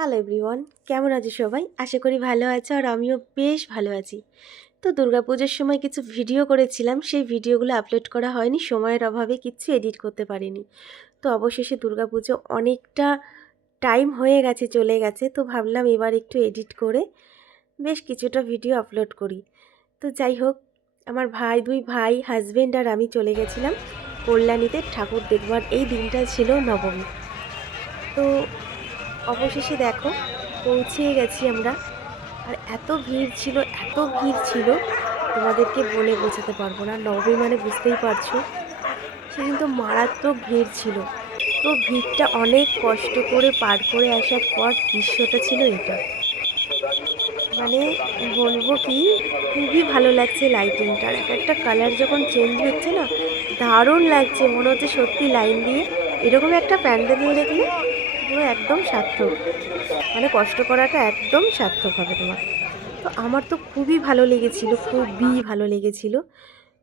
Hello everyone, কেমন আছো সবাই? আশা করি ভালো আছো আর আমিও বেশ ভালো আছি। তো দুর্গাপুজোর সময় কিছু ভিডিও করেছিলাম, সেই ভিডিওগুলো আপলোড করা হয়নি, সময়ের অভাবে কিচ্ছু এডিট করতে পারিনি। তো অবশেষে দুর্গাপুজো অনেকটা টাইম হয়ে গেছে, চলে গেছে, তো ভাবলাম এবার একটু এডিট করে বেশ কিছুটা ভিডিও আপলোড করি। তো যাই হোক, আমার দুই ভাই, হাজব্যান্ড আর আমি চলে গেছিলাম কল্যাণীতে ঠাকুর দেখবার। এই দিনটা ছিল নবমী। তো অবশেষে দেখো পৌঁছে গেছি আমরা। আর এত ভিড় ছিল, এত ভিড় ছিল, তোমাদেরকে বলে বোঝাতে পারবো না। নবমী মানে বুঝতেই পারছো, সেদিন তো মারাত্মক ভিড় ছিল। তো ভিড়টা অনেক কষ্ট করে পার করে আসার পর দৃশ্যটা ছিল এটা। মানে বলবো কি, খুবই ভালো লাগছে লাইটিংটার। এক একটা কালার যখন চেঞ্জ হচ্ছে না, দারুণ লাগছে। মনে হচ্ছে সত্যি লাইন দিয়ে এরকম একটা প্যান্ডেল দেখলে পুরো একদম সার্থক, মানে কষ্ট করাটা একদম সার্থক হবে তোমার। তো আমার তো খুবই ভালো লেগেছিল, খুবই ভালো লেগেছিল।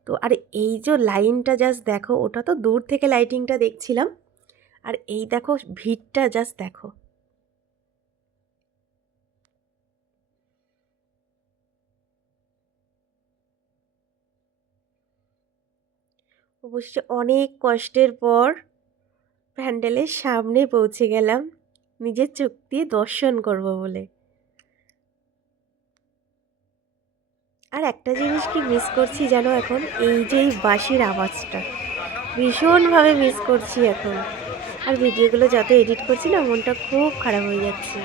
তো আর এই যে লাইনটা জাস্ট দেখো, ওটা তো দূর থেকে লাইটিংটা দেখছিলাম, আর এই দেখো ভিড়টা জাস্ট দেখো। অবশ্য অনেক কষ্টের পর প্যান্ডেলের সামনে পৌঁছে গেলাম, নিজের চোখ দিয়ে দর্শন করব বলে। আর একটা জিনিস কি মিস করছি জানো এখন, এই যে এই বাঁশির আওয়াজটা ভীষণভাবে মিস করছি এখন। আর ভিডিওগুলো যত এডিট করছি না, মনটা খুব খারাপ হয়ে যাচ্ছে।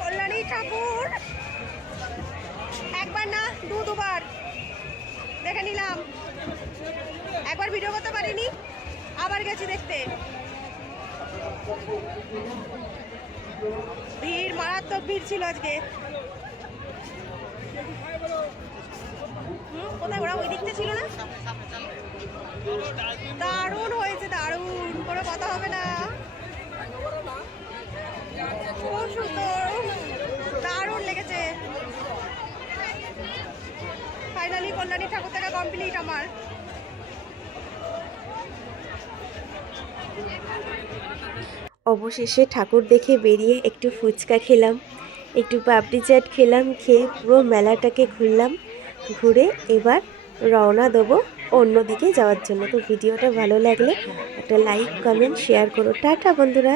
কল্যাণী ঠাকুর একবার না দুবার দেখে নিলাম। একবার ভিডিও করতে পারিনি, আবার গেছি দেখতে। ভিড়, মারাত্মক ভিড় ছিল আজকে। কোথায় ওরা ওই দিকটা ছিল না? দারুণ হয়েছে, দারুণ, কোনো কথা হবে না। খুব সুন্দর, দারুণ লেগেছে। ফাইনালি কল্যাণী ঠাকুর দেখা কমপ্লিট আমার। অবশেষে ঠাকুর দেখে বেরিয়ে একটু ফুচকা খেলাম, একটু পাপড়ি চাট খেলাম, খেয়ে পুরো মেলাটাকে ঘুরলাম। ঘুরে এবার রওনা দেবো অন্যদিকে যাওয়ার জন্য। তো ভিডিওটা ভালো লাগলে একটা লাইক, কমেন্ট, শেয়ার করো। টাটা বন্ধুরা।